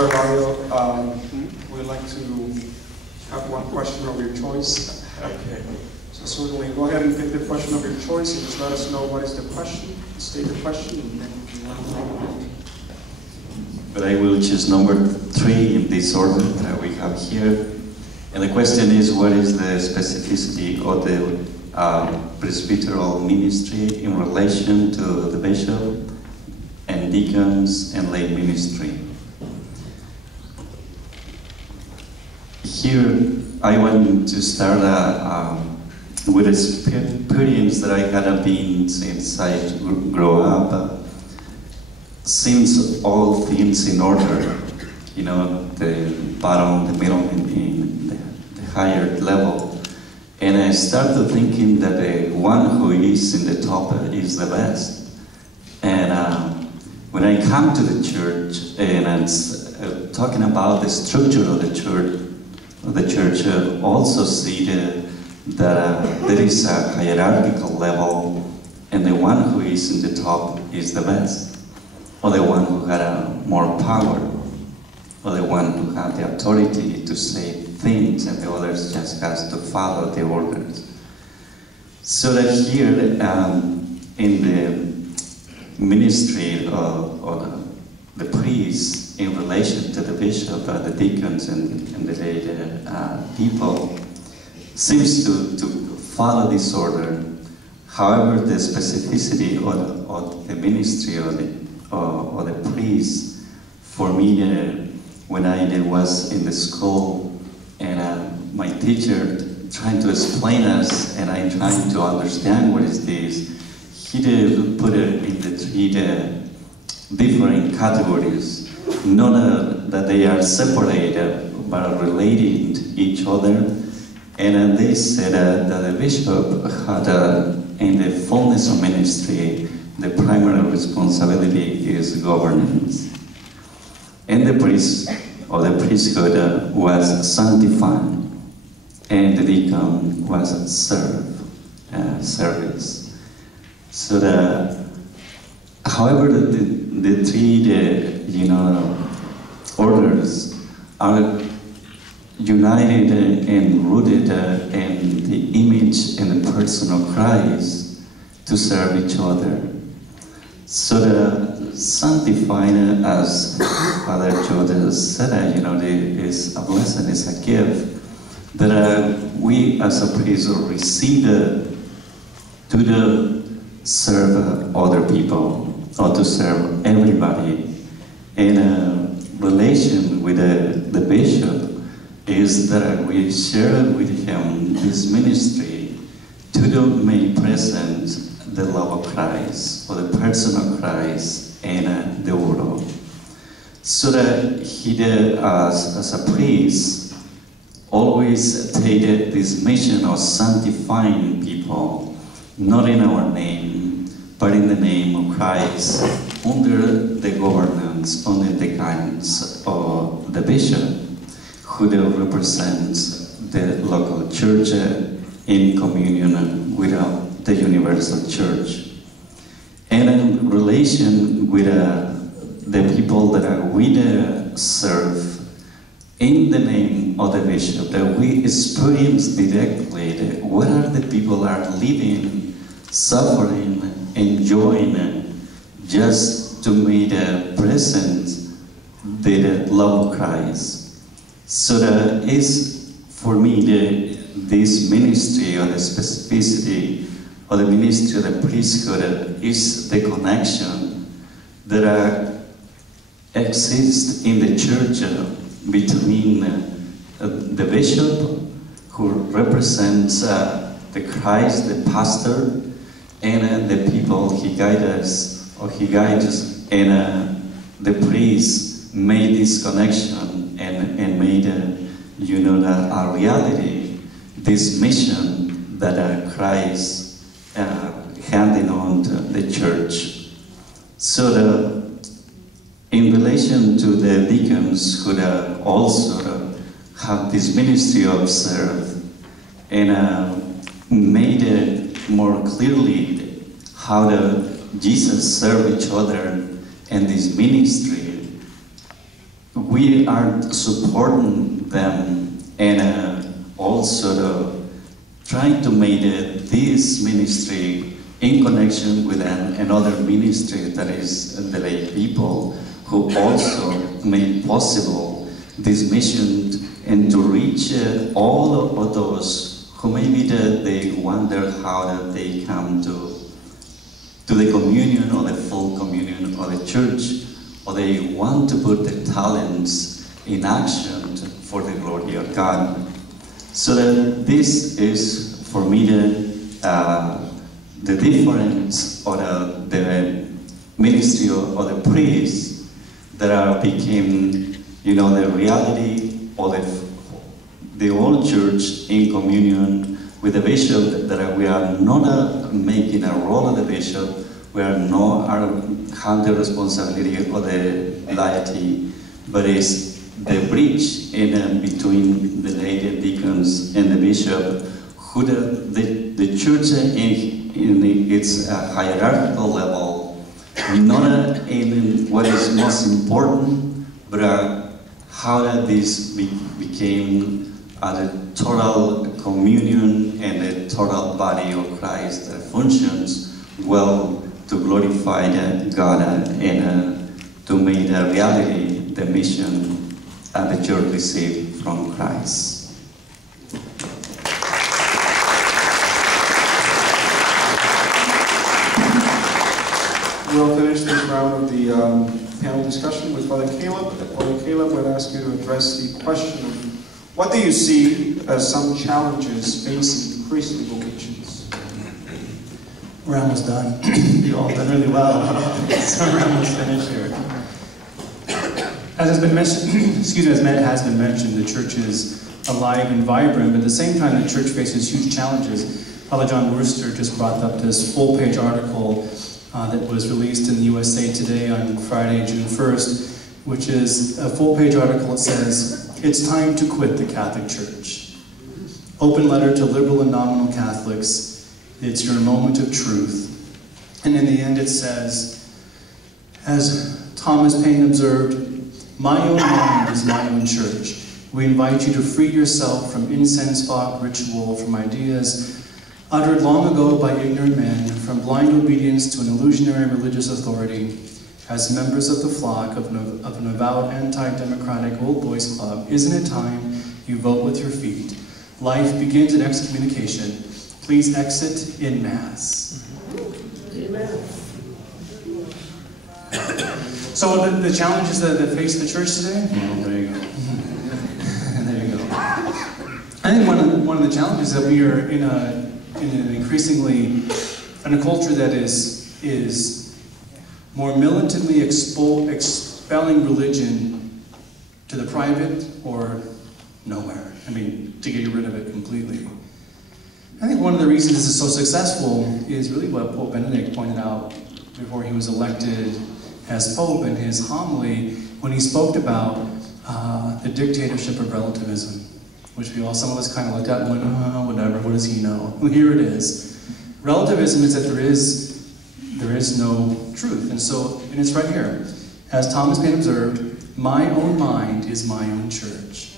Brother Eladio, we'd like to have one question of your choice. Okay. So certainly, go ahead and pick the question of your choice and just let us know what is the question, state the question, and then you want to. But I will choose number 3 in this order that we have here. And the question is, what is the specificity of the presbyteral ministry in relation to the bishop and deacons and lay ministry? Here, I want to start with an experience that I had been since I grew up. Seems all things in order, you know, the bottom, the middle, and the higher level. And I started thinking that the one who is in the top is the best. And when I come to the church and I'm talking about the structure of the church, also see that there is a hierarchical level, and the one who is in the top is the best. Or the one who had more power, or the one who had the authority to say things, and the others just has to follow the orders. So that here, in the ministry of the priests in relation to the bishop, the deacons, and the lay people, seems to follow this order. However, the specificity of the ministry or the priest, for me, when I was in the school and my teacher trying to explain us and I trying to understand what is this, he did put it in the 3 different categories, not that they are separated but related to each other. And they said that the bishop had, in the fullness of ministry, the primary responsibility is governance. And the priest, or the priesthood, was sanctifying, and the deacon was service. So however, the 3, orders are united and rooted in the image and the person of Christ to serve each other. So the sanctifying, as Father Jordan said, is a blessing, is a gift that we as a priest receive to serve other people or to serve everybody. In relation with the bishop is that we share with him this ministry to make present the love of Christ, or the person of Christ in the world. So that he did, as a priest, always take this mission of sanctifying people, not in our name, but in the name of Christ, under the governance, under the guidance of the bishop, who represents the local church in communion with the universal church. And in relation with the people that we serve in the name of the bishop, that we experience directly what are the people are living, suffering, enjoying, just to make present the love of Christ. So that is, for me, this ministry or the specificity of the ministry of the priesthood is the connection that exists in the church between the bishop, who represents the Christ, the pastor, and the people he guides, and the priest made this connection and made a reality, this mission that Christ handing on to the church. So in relation to the deacons who also have this ministry of serve, and made it more clearly how Jesus served each other, and this ministry we are supporting them and also trying to make this ministry in connection with another ministry that is the lay people, who also made possible this mission and to reach all of those who maybe they wonder how that they come to the communion or the full communion or the church, or they want to put their talents in action for the glory of God. So that this is for me the difference or the ministry or the priests that became, the reality or the old church in communion with the bishop, that we are not making a role of the bishop, we are not have the responsibility of the laity, but it's the bridge in between the lay deacons and the bishop, who the church in its hierarchical level, not in what is most important, but how that this became a total communion and a total body of Christ that functions well to glorify God and to make a reality the mission that the church received from Christ. We'll finish this round of the panel discussion with Father Caleb. Father Caleb, would ask you to address the question of what do you see as some challenges facing priestly vocations? We're almost done. You all done really well. So we're almost finished here. As has been mentioned, as Matt has been mentioned, the church is alive and vibrant, but at the same time the church faces huge challenges. Father John Worcester just brought up this full-page article that was released in the USA Today on Friday, June 1st, which is a full-page article that says, "It's time to quit the Catholic Church. Open letter to liberal and nominal Catholics. It's your moment of truth." And in the end it says, as Thomas Paine observed, "My own mind is my own church. We invite you to free yourself from incense fog ritual, from ideas uttered long ago by ignorant men, from blind obedience to an illusionary religious authority. As members of the flock of an avowed anti-democratic old boys club, isn't it time you vote with your feet? Life begins at excommunication. Please exit in Mass." Amen. So the challenges that face the church today? Oh, there you go. There you go. I think one of the challenges that we are in a culture that is more militantly expelling religion to the private or nowhere. I mean, to get rid of it completely. I think one of the reasons this is so successful is really what Pope Benedict pointed out before he was elected as Pope in his homily, when he spoke about the dictatorship of relativism, which some of us kind of looked at and went, "Oh, whatever, what does he know?" Well, here it is. Relativism is that there is no truth. And it's right here. As Thomas Paine observed, "My own mind is my own church."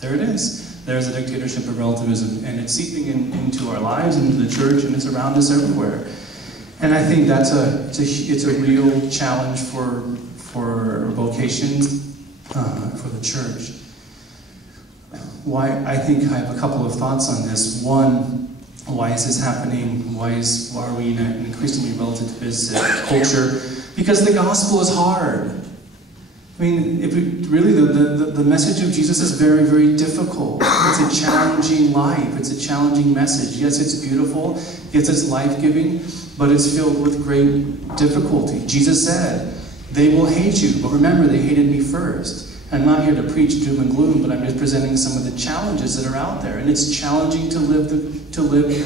There it is. There's a dictatorship of relativism, and it's seeping into our lives, into the church, and it's around us everywhere. And I think it's a real challenge for vocations, for the church. Why? I think I have a couple of thoughts on this. One, why is this happening? Why are we in an increasingly relativistic culture? Because the gospel is hard. I mean, the message of Jesus is very, very difficult. It's a challenging life. It's a challenging message. Yes, it's beautiful. Yes, it's life-giving, but it's filled with great difficulty. Jesus said, "They will hate you, but remember, they hated me first." I'm not here to preach doom and gloom, but I'm just presenting some of the challenges that are out there. And it's challenging to live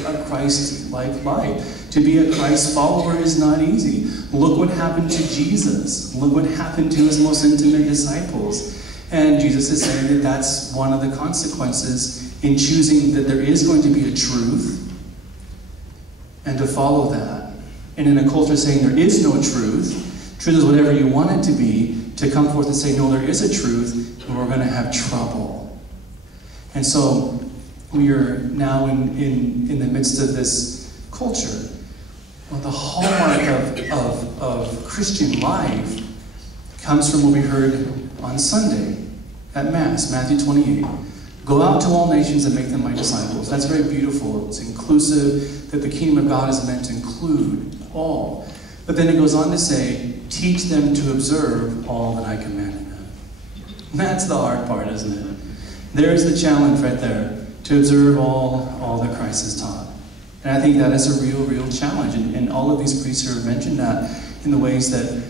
a Christ-like life. To be a Christ follower is not easy. Look what happened to Jesus. Look what happened to his most intimate disciples. And Jesus is saying that that's one of the consequences in choosing that there is going to be a truth and to follow that. And in a culture saying there is no truth, truth is whatever you want it to be, to come forth and say, no, there is a truth, and we're going to have trouble. And so we are now in the midst of this culture. Well, the hallmark of Christian life comes from what we heard on Sunday at Mass, Matthew 28. Go out to all nations and make them my disciples. That's very beautiful. It's inclusive, that the kingdom of God is meant to include all. But then it goes on to say, teach them to observe all that I commanded them. That's the hard part, isn't it? There's the challenge right there, to observe all that Christ has taught. And I think that is a real challenge. And all of these priests here have mentioned that in the ways that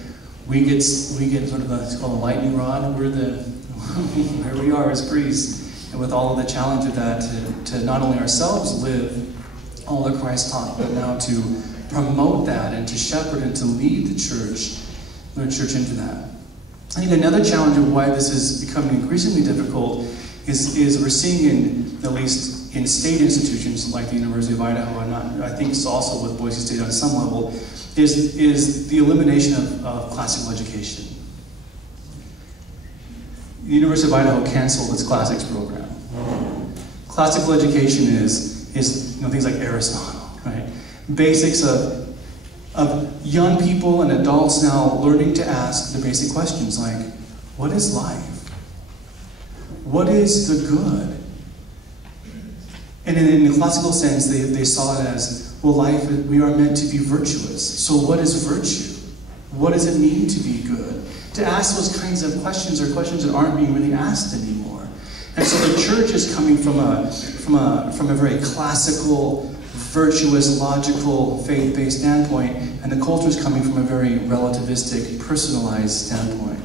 we get sort of it's called a lightning rod. We're where we are as priests, and with all of the challenge of that, to not only ourselves live all that Christ taught, but now to promote that and to shepherd and to lead the church into that. I think another challenge of why this is becoming increasingly difficult is we're seeing at least in state institutions like the University of Idaho, and I think it's also with Boise State on some level, is the elimination of classical education. The University of Idaho canceled its classics program. Classical education is things like Aristotle, right? Basics of young people and adults now learning to ask the basic questions like, what is life? What is the good? And in the classical sense, they saw it as, well, life, we are meant to be virtuous. So what is virtue? What does it mean to be good? To ask those kinds of questions are questions that aren't being really asked anymore. And so the church is coming from a very classical, virtuous, logical, faith-based standpoint, and the culture is coming from a very relativistic, personalized standpoint.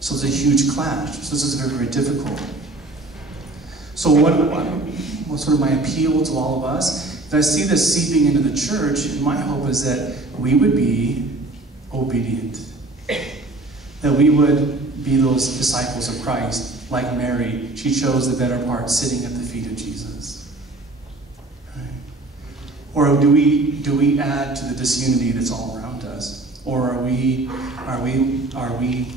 So there's a huge clash. So this is very, very difficult. So what's sort of my appeal to all of us? Is I see this seeping into the church, and my hope is that we would be obedient. That we would be those disciples of Christ, like Mary. She chose the better part, sitting at the feet of Jesus. Right? Or do we add to the disunity that's all around us? Or are we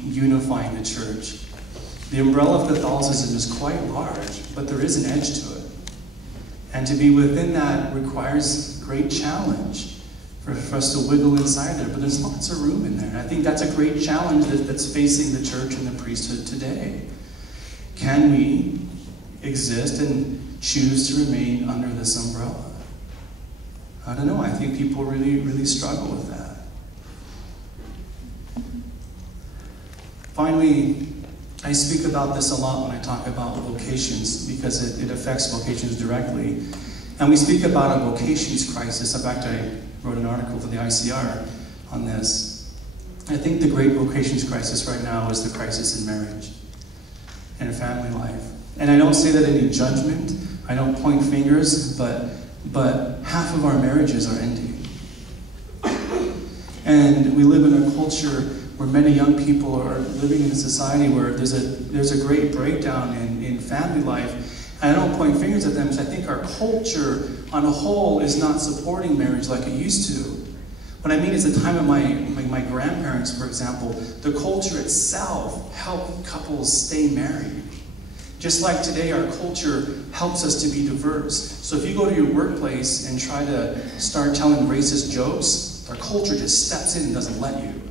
unifying the church? The umbrella of Catholicism is quite large, but there is an edge to it. And to be within that requires great challenge for us to wiggle inside there, but there's lots of room in there. And I think that's a great challenge that's facing the church and the priesthood today. Can we exist and choose to remain under this umbrella? I don't know. I think people really struggle with that. Finally, I speak about this a lot when I talk about vocations because it affects vocations directly. And we speak about a vocations crisis. In fact, I wrote an article for the ICR on this. I think the great vocations crisis right now is the crisis in marriage and family life. And I don't say that in any judgment. I don't point fingers, but half of our marriages are ending. And we live in a culture where many young people are living in a society where there's a great breakdown in family life. And I don't point fingers at them because I think our culture on a whole is not supporting marriage like it used to. What I mean is the time of my grandparents, for example, the culture itself helped couples stay married. Just like today, our culture helps us to be diverse. So if you go to your workplace and try to start telling racist jokes, our culture just steps in and doesn't let you.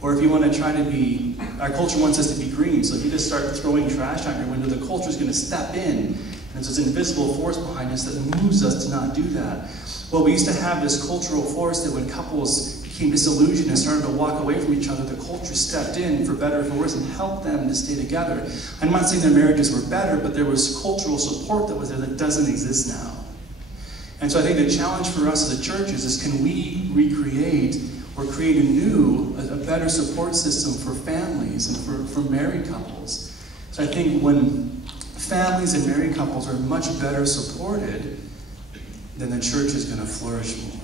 Or if you want to try to be, our culture wants us to be green, so if you just start throwing trash out your window, the culture is going to step in, and there's this invisible force behind us that moves us to not do that. Well, we used to have this cultural force that when couples became disillusioned and started to walk away from each other, the culture stepped in for better or for worse and helped them to stay together. I'm not saying their marriages were better, but there was cultural support that was there that doesn't exist now. And so I think the challenge for us as a church is can we recreate or create a better support system for families and for married couples. So I think when families and married couples are much better supported, then the church is going to flourish more.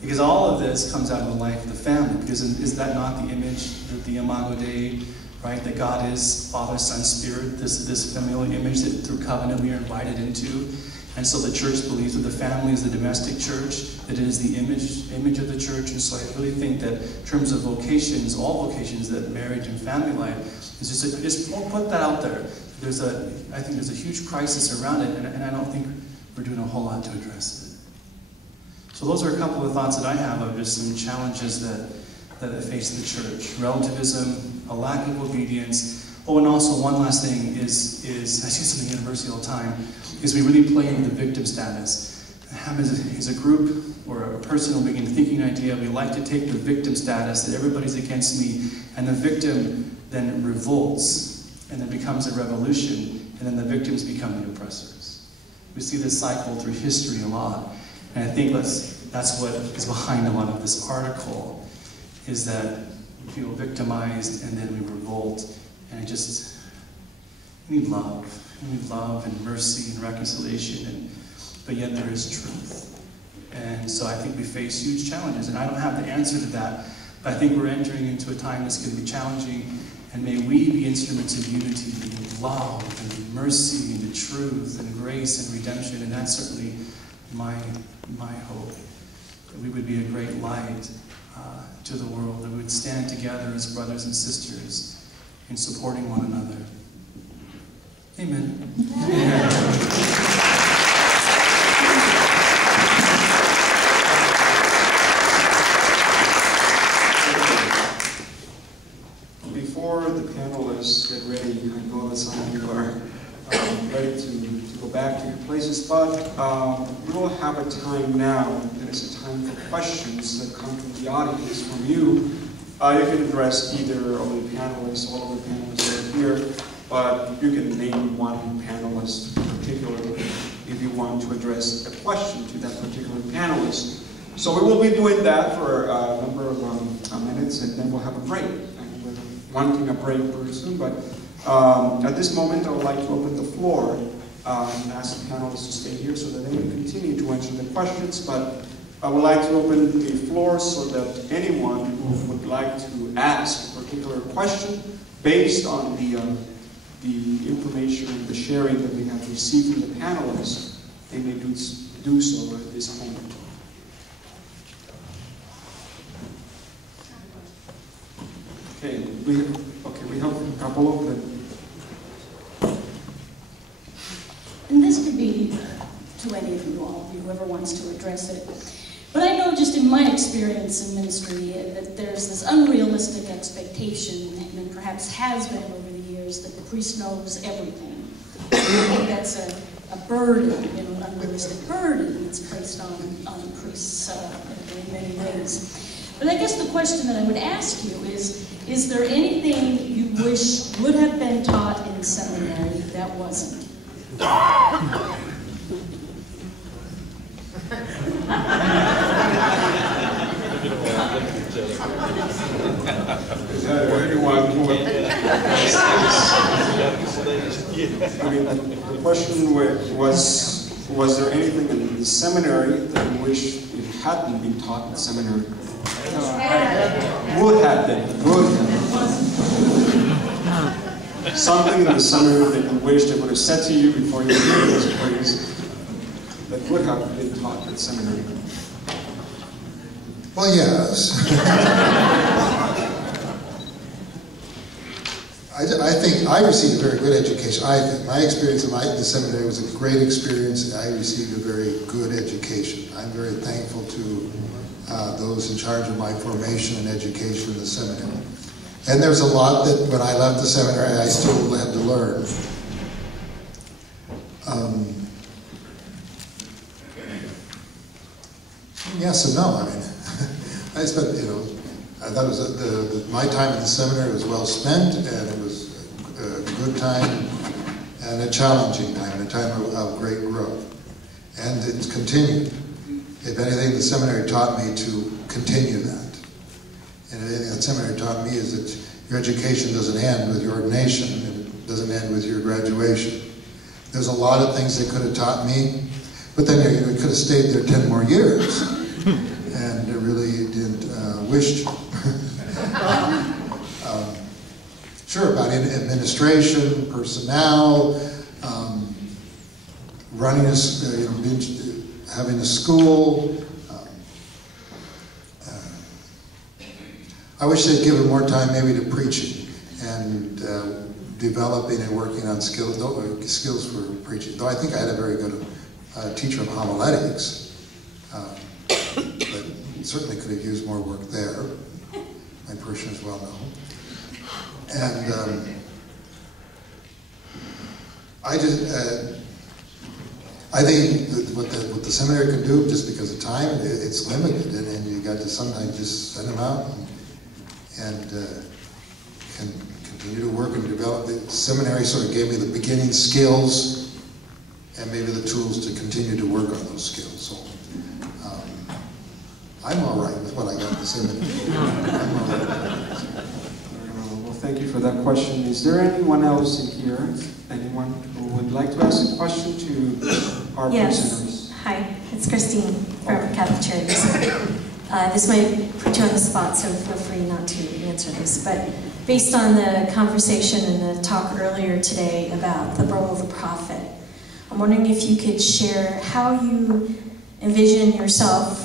Because all of this comes out of the life of the family. Because is that not the image, the Imago Dei, right? That God is Father, Son, Spirit, this familial image that through covenant we are invited into. And so the church believes that the family is the domestic church, that it is the image of the church. And so I really think that in terms of vocations, all vocations, that marriage and family life, is just put that out there. I think there's a huge crisis around it, and I don't think we're doing a whole lot to address it. So those are a couple of thoughts that I have of just some challenges that face the church. Relativism, a lack of obedience. Oh, and also one last thing is I see this in the university all the time, is we really play into the victim status. As a group or a person will begin thinking an idea, we like to take the victim status, that everybody's against me, and the victim then revolts, and then becomes a revolution, and then the victims become the oppressors. We see this cycle through history a lot, and I think that's what is behind a lot of this article, is that we feel victimized and then we revolt, and we need love. We need love and mercy and reconciliation, but yet there is truth. And so I think we face huge challenges, and I don't have the answer to that, but I think we're entering into a time that's going to be challenging, and may we be instruments of unity and love and mercy and the truth and grace and redemption, and that's certainly my hope, that we would be a great light to the world, that we would stand together as brothers and sisters in supporting one another. Amen. Amen. Before the panelists get ready, I know that some of you are ready to go back to your places, but we will have a time now, that is a time for questions that come from the audience, from you. You can address either of the panelists, all of the panelists that are here, but you can name one panelist particularly if you want to address a question to that particular panelist. So we will be doing that for a number of minutes, and then we'll have a break. And we're wanting a break very soon, but at this moment I would like to open the floor and ask the panelists to stay here so that they can continue to answer the questions, but I would like to open the floor so that anyone who would like to ask a particular question based on the information and the sharing that we have received from the panelists, they may do so at this moment. Okay, we have a couple of them. And this could be to any of you, all of you, whoever wants to address it. But I know just in my experience in ministry that there's this unrealistic expectation, and perhaps has been over the years, that the priest knows everything. I think that's a burden, an unrealistic burden that's placed on priests in many ways. But I guess the question that I would ask you is there anything you wish would have been taught in seminary that wasn't? Is that everyone who would... I mean, the question was there anything in the seminary that you wish it hadn't been taught in seminary? Would have been. Something in the seminary that you wish they would have said to you before you came to this place that would have been taught in seminary. Well, yes. I think I received a very good education. I think my experience in the seminary was a great experience. I received a very good education. I'm very thankful to those in charge of my formation and education in the seminary. And there's a lot that when I left the seminary I still had to learn. Yes and no. I mean, I spent, I thought it was my time in the seminary was well spent, and it was a good time and a challenging time, and a time of great growth. And it's continued. If anything, the seminary taught me to continue that. And anything that seminary taught me is that your education doesn't end with your ordination, and it doesn't end with your graduation. There's a lot of things they could have taught me, but then you could have stayed there 10 more years. And I really didn't wish to. Sure, about administration, personnel, running having a school. I wish they'd given more time maybe to preaching and developing and working on skills for preaching. Though I think I had a very good teacher of homiletics, but certainly could have used more work there. My parishioners well know. And I think that what the seminary can do, just because of time, it's limited, and you got to sometimes just send them out and can continue to work and develop. The seminary sort of gave me the beginning skills and maybe the tools to continue to work on those skills. So I'm all right with what I got in the seminary. I'm all right. Well, thank you for that question. Is there anyone else in here? Anyone who would like to ask a question to our presenters? Hi, it's Christine from Catholic Charities. This might put you on the spot, so feel free not to answer this. But based on the conversation and the talk earlier today about the role of the prophet, I'm wondering if you could share how you envision yourself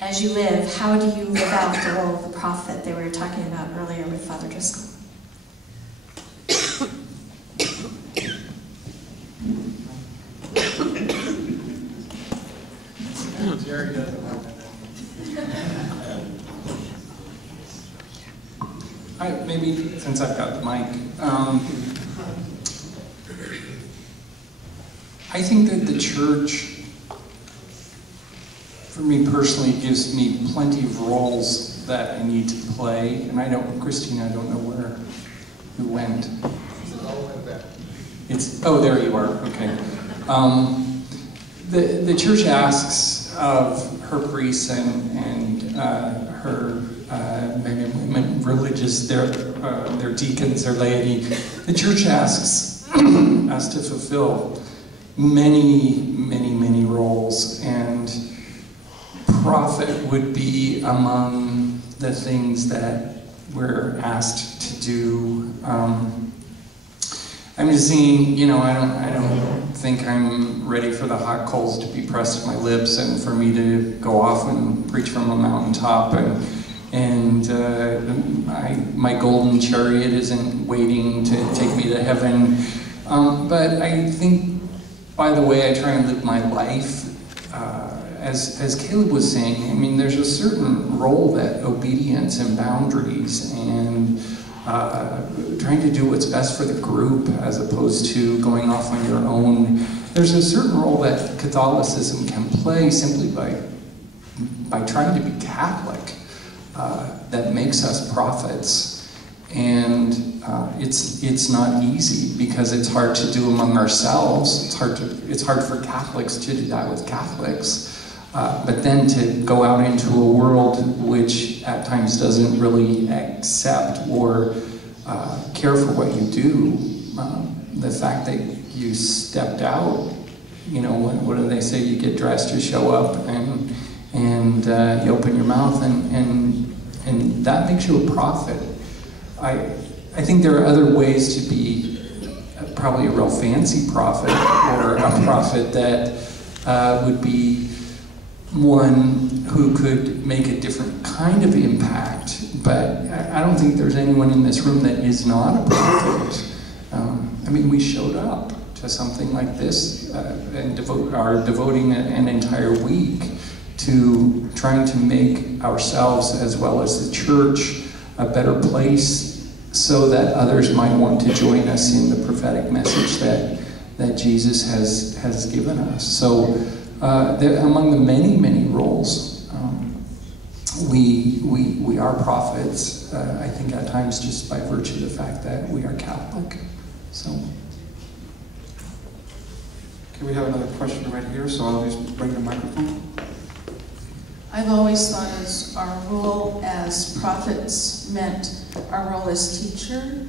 as you live. How do you live out the role of the prophet that we were talking about earlier with Father Driscoll? Maybe since I've got the mic, I think that the church, for me personally, gives me plenty of roles that I need to play. And I don't, Christine, I don't know where you went. Oh, there you are. Okay. The church asks of her priests and her religious, their deacons, their laity. The church asks us to fulfill many roles, and prophet would be among the things that we're asked to do. I'm just seeing, I don't think I'm ready for the hot coals to be pressed to my lips and for me to go off and preach from a mountaintop, and my golden chariot isn't waiting to take me to heaven. But I think, by the way I try and live my life, as Caleb was saying, I mean, there's a certain role that obedience and boundaries and trying to do what's best for the group as opposed to going off on your own. There's a certain role that Catholicism can play simply by trying to be Catholic that makes us prophets. And it's not easy because it's hard to do among ourselves. It's hard for Catholics to do that with Catholics. But then to go out into a world which at times doesn't really accept or care for what you do, the fact that you stepped out, what do they say? You get dressed, you show up, and you open your mouth, and that makes you a prophet. I think there are other ways to be probably a real fancy prophet, or a prophet that would be one who could make a different kind of impact, but I don't think there's anyone in this room that is not a prophet. I mean, we showed up to something like this and are devoting an entire week to trying to make ourselves, as well as the church, a better place so that others might want to join us in the prophetic message that Jesus has given us. So among the many roles, we are prophets, I think at times just by virtue of the fact that we are Catholic. So. Okay, we have another question right here, so I'll just bring the microphone. I've always thought as our role as prophets meant our role as teacher,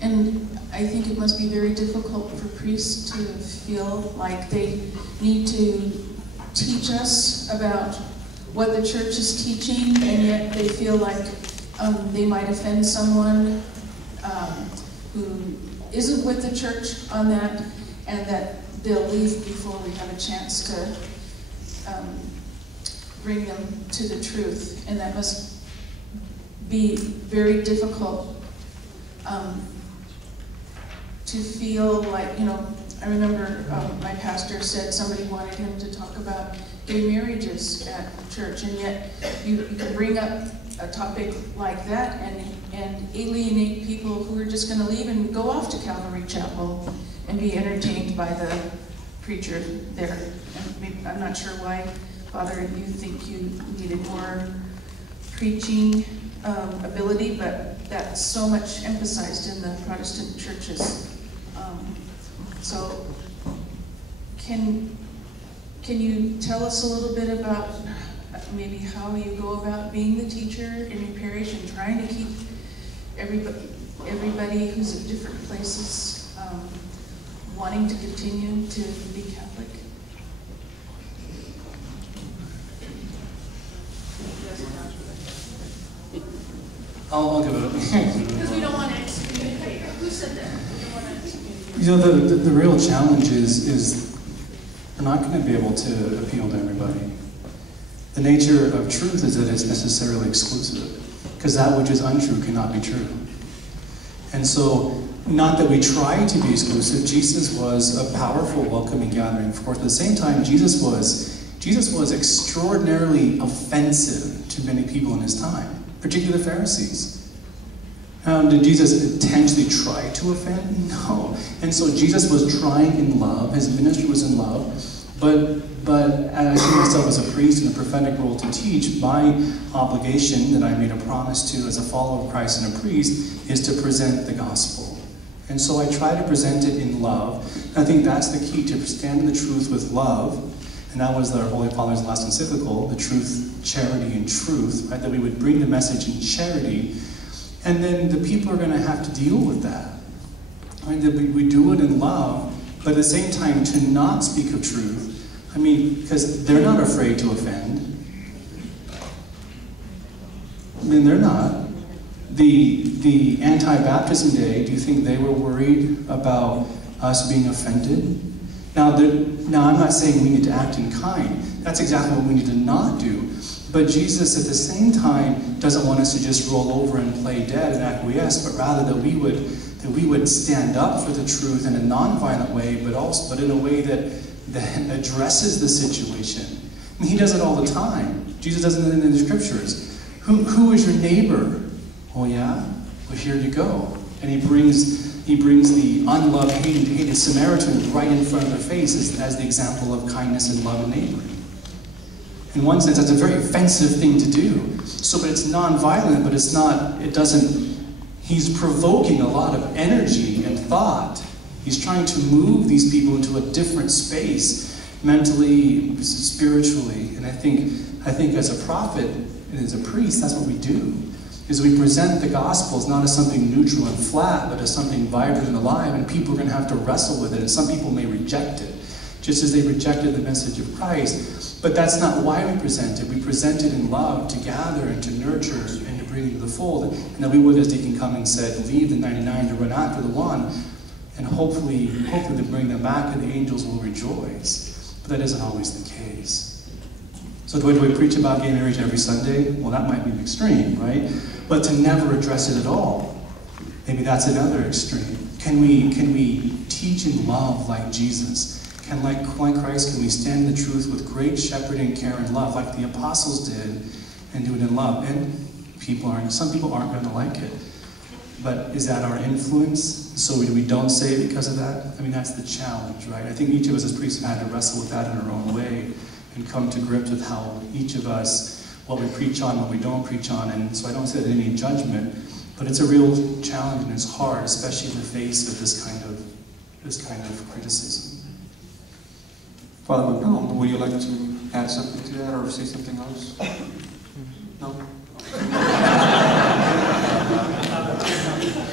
and I think it must be very difficult for priests to feel like they need to teach us about what the church is teaching, and yet they feel like they might offend someone who isn't with the church on that, and that they'll leave before we have a chance to bring them to the truth. And that must be very difficult to feel like, you know, I remember my pastor said somebody wanted him to talk about gay marriages at church, and yet you can bring up a topic like that and alienate people who are just going to leave and go off to Calvary Chapel and be entertained by the preacher there. And maybe, I'm not sure why, Father, you think you needed more preaching ability, but that's so much emphasized in the Protestant churches. So can you tell us a little bit about maybe how you go about being the teacher in your parish and trying to keep everybody who's at different places wanting to continue to be Catholic? I'll give it up. Because we don't want to excommunicate. Who said that? We don't want to excommunicate. You know, the real challenge is we're not going to be able to appeal to everybody. The nature of truth is that it's necessarily exclusive, because that which is untrue cannot be true. And so, not that we try to be exclusive, Jesus was a powerful, welcoming gathering, of course, but at the same time, Jesus was extraordinarily offensive to many people in his time, particularly the Pharisees. Did Jesus intentionally try to offend? No. And so Jesus was trying in love, his ministry was in love, but I see myself as a priest in a prophetic role to teach. My obligation that I made a promise to as a follower of Christ and a priest is to present the gospel. And so I try to present it in love. And I think that's the key, to stand in the truth with love. And that was our Holy Father's last encyclical, the truth, charity, and truth, right? That we would bring the message in charity. And then the people are going to have to deal with that. Right? That we do it in love, but at the same time to not speak of truth. I mean, because they're not afraid to offend. I mean, they're not. The anti-baptism day, do you think they were worried about us being offended? Now, I'm not saying we need to act in kind. That's exactly what we need to not do. But Jesus, at the same time, doesn't want us to just roll over and play dead and acquiesce, but rather that we would stand up for the truth in a non-violent way, but in a way that addresses the situation. I mean, he does it all the time. Jesus does it in the scriptures. Who is your neighbor? Oh yeah? Well, here you go. And he brings the unloved, hated Samaritan right in front of their face as the example of kindness and love and neighboring. In one sense, that's a very offensive thing to do. So, but it's non-violent, but he's provoking a lot of energy and thought. He's trying to move these people into a different space, mentally, spiritually. And I think as a prophet and as a priest, that's what we do. Is we present the Gospels not as something neutral and flat, but as something vibrant and alive, and people are going to have to wrestle with it, and some people may reject it, just as they rejected the message of Christ. But that's not why we present it. We present it in love to gather and to nurture and to bring into the fold. And that we would, as Deacon Cummings said, leave the 99 to run after the one, and hopefully to bring them back, and the angels will rejoice. But that isn't always the case. So do we preach about gay marriage every Sunday? Well, that might be an extreme, right? But to never address it at all, maybe that's another extreme. Can we teach in love like Jesus? Like Christ, can we stand in the truth with great shepherding care and love, like the apostles did, and do it in love? And some people aren't going to like it. But is that our influence? So we don't say it because of that? I mean, that's the challenge, right? I think each of us as priests have had to wrestle with that in our own way and come to grips with how each of us, what we preach on, what we don't preach on. And so I don't say that in any judgment, but it's a real challenge and it's hard, especially in the face of this kind of criticism. Father McDonald, would you like to add something to that or say something else? No?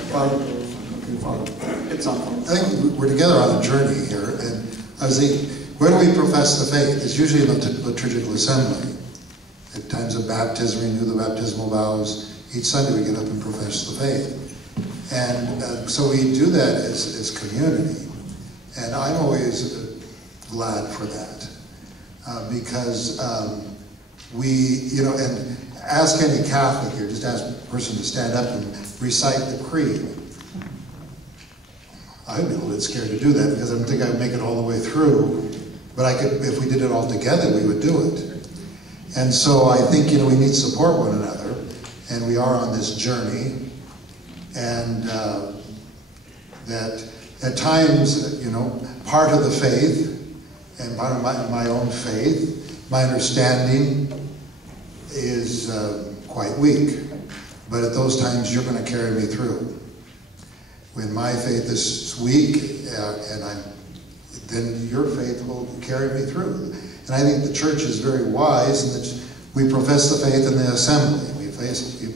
Father, it's on. I think we're together on a journey here, and I was thinking, where do we profess the faith? It's usually in the liturgical assembly. At times of baptism, we renew the baptismal vows. Each Sunday we get up and profess the faith. And so we do that as community. And I'm always glad for that. Because and ask any Catholic here, just ask a person to stand up and recite the creed. I'd be a little bit scared to do that because I don't think I'd make it all the way through. But I could, if we did it all together, we would do it. And so I think, we need to support one another, and we are on this journey. And that at times, part of the faith, and part of my own faith, my understanding is quite weak. But at those times, you're going to carry me through. When my faith is weak, then your faith will carry me through. And I think the church is very wise in that we profess the faith in the assembly. We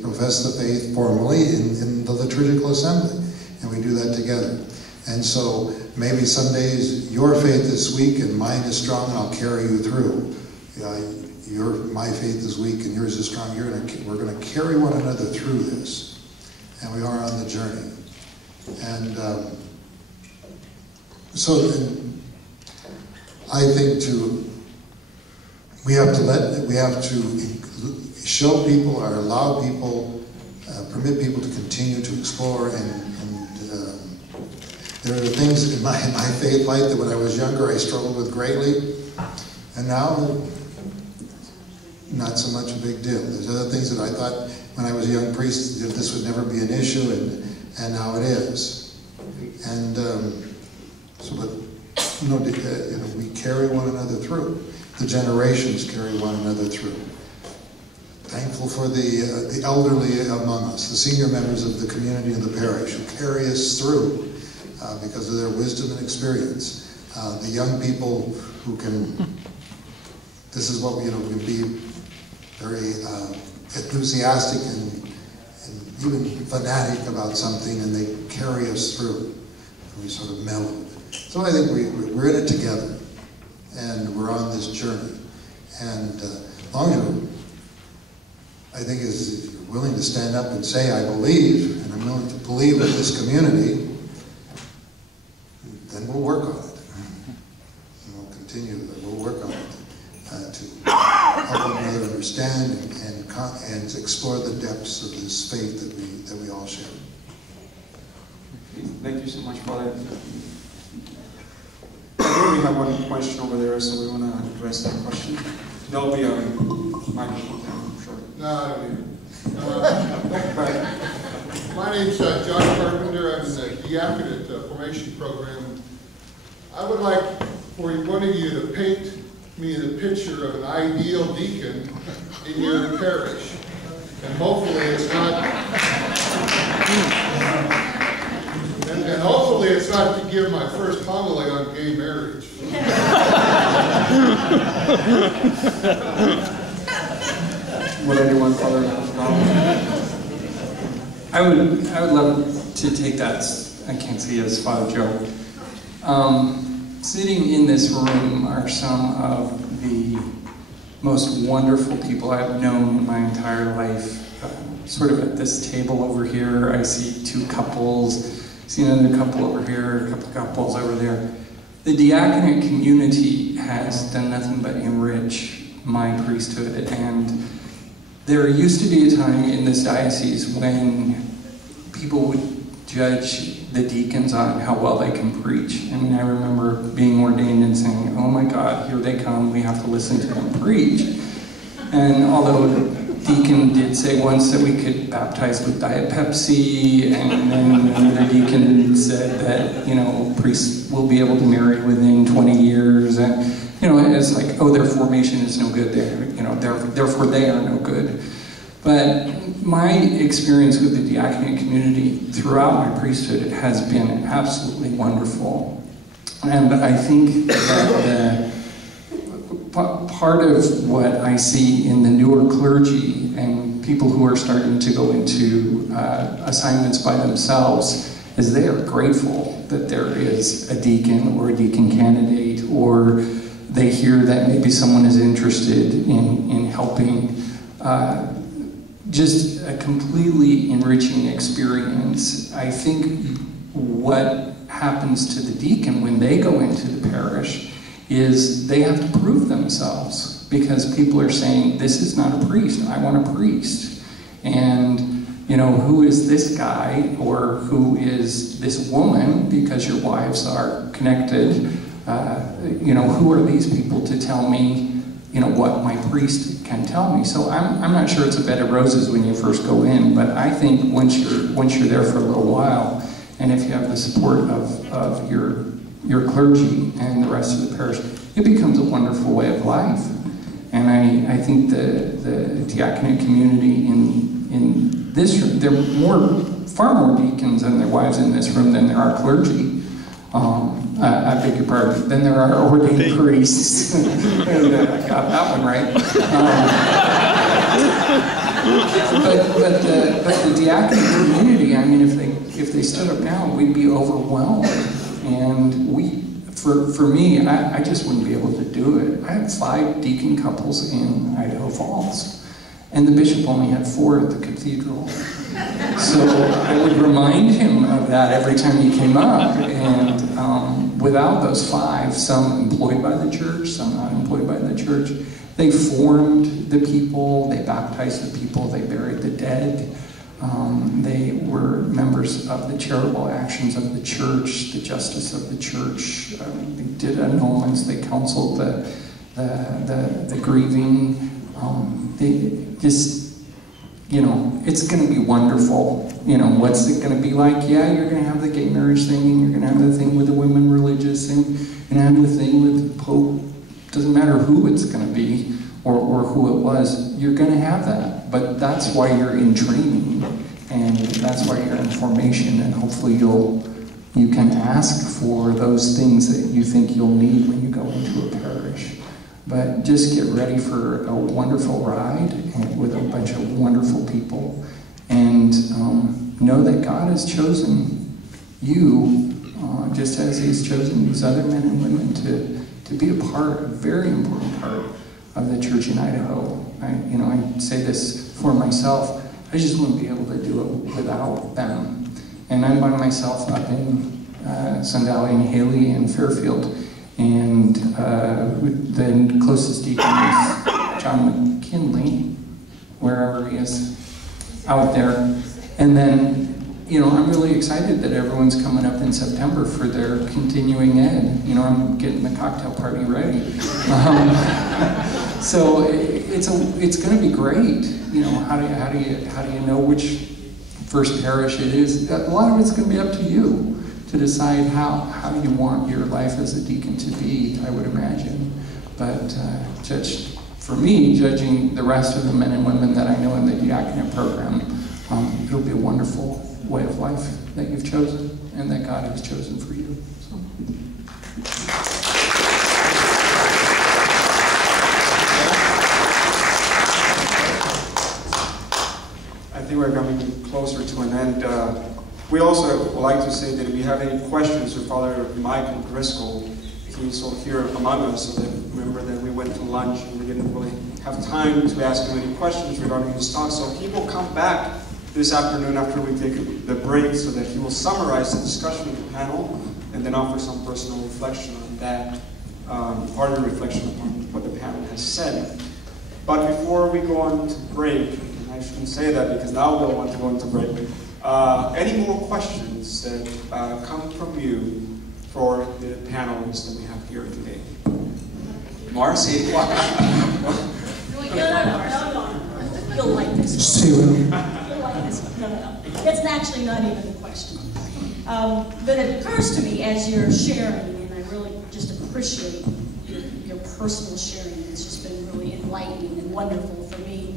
profess the faith formally in the liturgical assembly. And we do that together. And so maybe some days your faith is weak and mine is strong, and I'll carry you through. My faith is weak and yours is strong. We're going to carry one another through this. And we are on the journey. And I think we have to show people or allow people, permit people to continue to explore, and there are things in my faith life that when I was younger I struggled with greatly, and now not so much a big deal. There's other things that I thought when I was a young priest that this would never be an issue, and now it is. And we carry one another through. The generations carry one another through. Thankful for the elderly among us, the senior members of the community and the parish who carry us through because of their wisdom and experience. The young people who can, this is what we can be very enthusiastic and even fanatic about something, and they carry us through. And we sort of mellow. So I think we're in it together, and we're on this journey. And as long as I think if you're willing to stand up and say, I believe, and I'm willing to believe in this community, then we'll work on it. And we'll continue, we'll work on it to help one another understand and explore the depths of this faith that we all share. Thank you so much, Father. I know we have one question over there, so we want to address that question. There'll be a microphone down, I'm sure. No, I don't need it. My name's John Carpenter. I'm the diaconate at the Formation Program. I would like for one of you to paint me the picture of an ideal deacon in your parish. And hopefully it's not... And hopefully it's not to give my first homily on gay marriage. Would anyone, Father? I would love to take that. I can't see as Father Joe. Sitting in this room are some of the most wonderful people I've known in my entire life. Sort of at this table over here, I see two couples. See another couple over here, a couple couples over there. The diaconate community has done nothing but enrich my priesthood, and there used to be a time in this diocese when people would judge the deacons on how well they can preach. I mean, I remember being ordained and saying, oh my God, here they come, we have to listen to them preach. And although the deacon did say once that we could baptize with Diet Pepsi, and then another deacon said that, priests will be able to marry within 20 years, and, it's like, oh, their formation is no good, therefore they are no good. But my experience with the diaconate community throughout my priesthood has been absolutely wonderful. And I think that part of what I see in the newer clergy and people who are starting to go into assignments by themselves is they are grateful that there is a deacon or a deacon candidate, or they hear that maybe someone is interested in helping. Just a completely enriching experience. I think what happens to the deacon when they go into the parish is they have to prove themselves, because people are saying, this is not a priest, I want a priest. And, you know, who is this guy, or who is this woman, because your wives are connected, you know, who are these people to tell me, you know, what my priest can tell me? So I'm not sure it's a bed of roses when you first go in, but I think once you're there for a little while, and if you have the support of your clergy and the rest of the parish, it becomes a wonderful way of life. And I think the diaconate community in this room, there are far more deacons and their wives in this room than there are clergy. I beg your pardon, than there are ordained priests. And I got that one right. But the diaconate community, I mean, if they stood up now, we'd be overwhelmed. And for me, I just wouldn't be able to do it. I had 5 deacon couples in Idaho Falls, and the bishop only had 4 at the cathedral. So I would remind him of that every time he came up. And without those 5, some employed by the church, some not employed by the church, they formed the people, they baptized the people, they buried the dead. They were members of the charitable actions of the church, the justice of the church. They did annulments, they counseled the grieving. They just, you know, it's going to be wonderful. You know, what's it going to be like? Yeah, you're going to have the gay marriage thing, and you're going to have the thing with the women religious thing, and have the thing with the Pope. Doesn't matter who it's going to be or who it was, you're going to have that. But that's why you're in training, and that's why you're in formation, and hopefully you can ask for those things that you think you'll need when you go into a parish. But just get ready for a wonderful ride with a bunch of wonderful people, and know that God has chosen you, just as He's chosen these other men and women to be a very important part of the church in Idaho. I say this for myself. I just wouldn't be able to do it without them. And I'm by myself up in Sun Valley and Haley and Fairfield. And the closest deacon is John McKinley, wherever he is, out there. And then, you know, I'm really excited that everyone's coming up in September for their continuing ed. You know, I'm getting the cocktail party ready. So it's going to be great. You know, how do you know which first parish it is? A lot of it's going to be up to you to decide how you want your life as a deacon to be, I would imagine. But for me, judging the rest of the men and women that I know in the diaconate program, it'll be a wonderful way of life that you've chosen and that God has chosen for you. So. I think we're coming closer to an end. We also would like to say that if you have any questions for Father Michael Driscoll, he's here among us. So that remember that we went to lunch and we didn't really have time to ask him any questions regarding his talk. So he will come back this afternoon after we take the break so that he will summarize the discussion of the panel and then offer some personal reflection on that, part of the reflection upon what the panel has said. But before we go on to break, and I shouldn't say that because now we'll want to go into break, any more questions that come from you for the panelists that we have here today? Marcy? No. You'll like this one. You'll like this one. No. It's actually not even a question. But it occurs to me as you're sharing, and I really just appreciate your personal sharing. It's just been really enlightening and wonderful for me.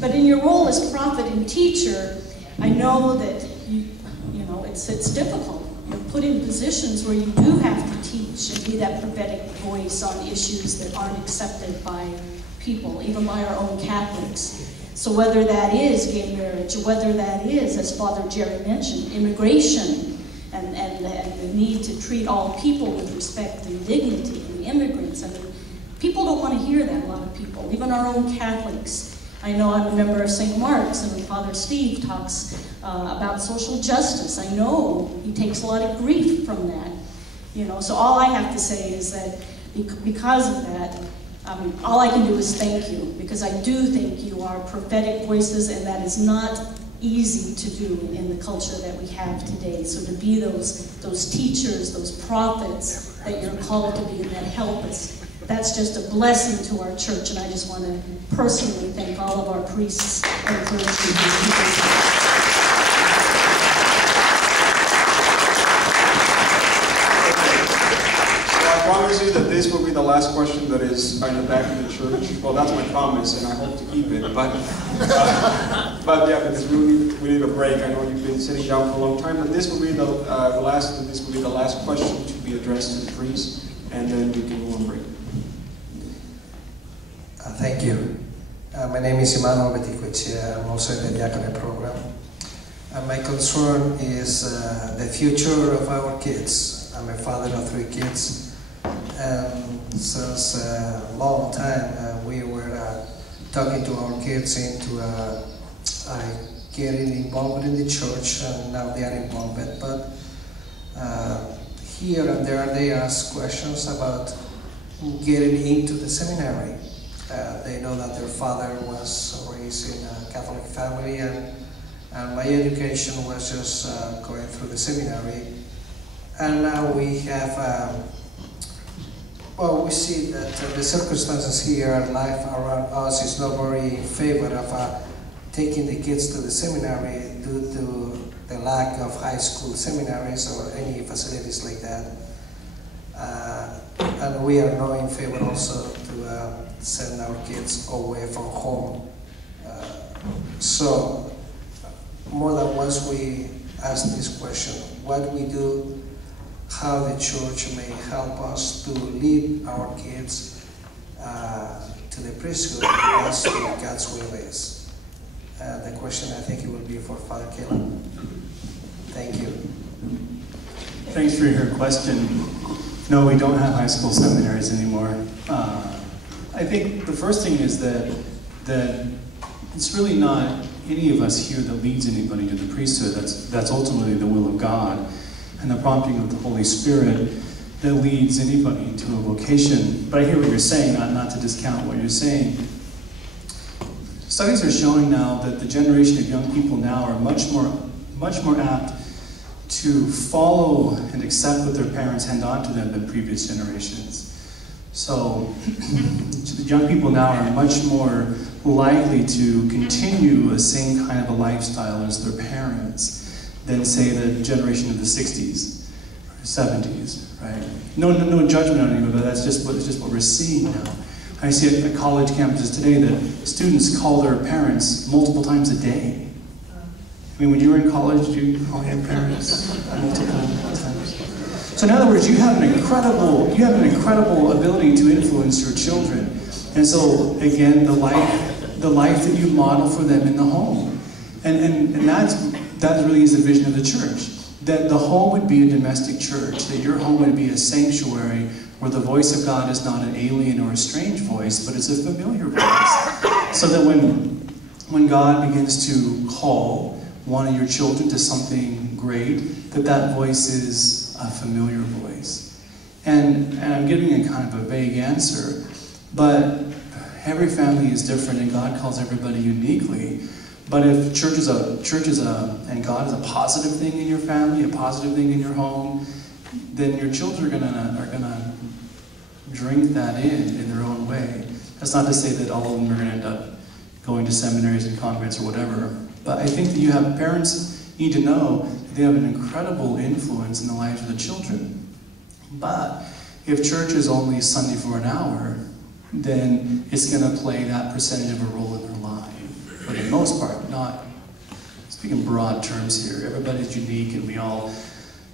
But in your role as prophet and teacher, I know that it's difficult. You're put in positions where you do have to teach and be that prophetic voice on issues that aren't accepted by people, even by our own Catholics. So whether that is gay marriage, or whether that is, as Father Jerry mentioned, immigration, and the need to treat all people with respect and dignity, and the immigrants. I mean, people don't want to hear that, a lot of people, even our own Catholics. I know I'm a member of St. Mark's, and when Father Steve talks about social justice, I know he takes a lot of grief from that. You know, so all I have to say is that because of that, all I can do is thank you, because I do think you are prophetic voices, and that is not easy to do in the culture that we have today. So to be those teachers, those prophets that you're called to be and that help us, that's just a blessing to our church, and I just want to personally thank all of our priests and clergy. I promise you that this will be the last question that is in the back of the church. Well, that's my promise, and I hope to keep it. But yeah, because we need a break. I know you've been sitting down for a long time, but this will be the last question to be addressed to the priest, and then we can go on break. Thank you. My name is Emmanuel Beticoechea. I'm also in the diaconate program. My concern is the future of our kids. I'm a father of 3 kids. Since a long time, we were talking to our kids into getting involved in the church, and now they are involved. But here and there, they ask questions about getting into the seminary. They know that their father was raised in a Catholic family, and my education was just going through the seminary. And now we have, we see that the circumstances here, life around us is not very in favor of taking the kids to the seminary due to the lack of high school seminaries or any facilities like that. And we are not in favor also to send our kids away from home. So more than once we ask this question, what we do, how the church may help us to lead our kids to the priesthood as God's will is. The question, I think it will be for Father Caleb. Thank you. Thanks for your question. No, we don't have high school seminaries anymore. I think the first thing is that it's really not any of us here that leads anybody to the priesthood. That's ultimately the will of God and the prompting of the Holy Spirit that leads anybody to a vocation. But I hear what you're saying, not to discount what you're saying. Studies are showing now that the generation of young people now are much more apt to follow and accept what their parents hand on to them than previous generations. So the young people now are much more likely to continue the same kind of a lifestyle as their parents than, say, the generation of the 60s or 70s, right? No judgment on anyone, but that's just what we're seeing now. I see at college campuses today that students call their parents multiple times a day. I mean, when you were in college, did you call your parents multiple times? So in other words, you have an incredible ability to influence your children. And so again, the life that you model for them in the home. And that really is the vision of the church. That the home would be a domestic church, that your home would be a sanctuary where the voice of God is not an alien or a strange voice, but it's a familiar voice. So that when God begins to call one of your children to something great, that voice is a familiar voice. And I'm giving a kind of a vague answer, but every family is different and God calls everybody uniquely. But if church is and God is a positive thing in your family, a positive thing in your home, then your children are gonna drink that in their own way. That's not to say that all of them are gonna end up going to seminaries and convents or whatever. But I think that you have parents need to know that they have an incredible influence in the lives of the children. But if church is only Sunday for an hour, then it's going to play that percentage of a role in their life. For the most part, not speaking broad terms here. Everybody's unique and we all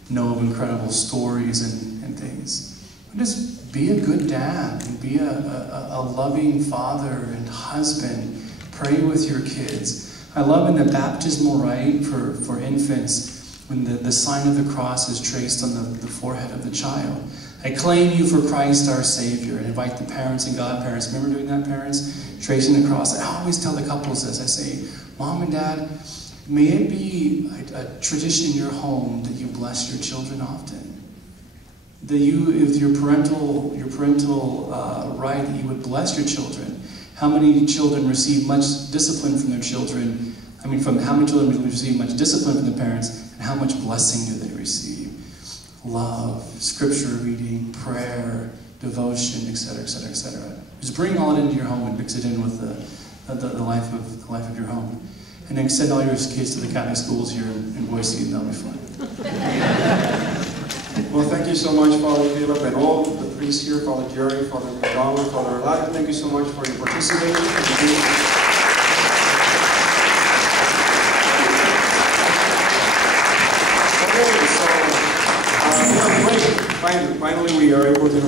know of incredible stories and things. Just be a good dad and be a loving father and husband. Pray with your kids. I love in the baptismal rite for infants when the sign of the cross is traced on the forehead of the child. I claim you for Christ our Savior, and invite the parents and godparents. Remember doing that, parents? Tracing the cross. I always tell the couples this. I say, Mom and Dad, may it be a tradition in your home that you bless your children often. that you, with your parental right, that you would bless your children. How many children receive much discipline from their children? I mean, from how many children receive much discipline from the parents, and how much blessing do they receive? Love, scripture reading, prayer, devotion, etc., etc., etc. Just bring all it into your home and mix it in with the life of your home. And then send all your kids to the Catholic schools here in Boise, and they'll be fun. Well, thank you so much, Father Caleb, and all the priests here, Father Gerald, Father McDonald, Father Eladio. Thank you so much for your participation. Okay, so, finally we are able to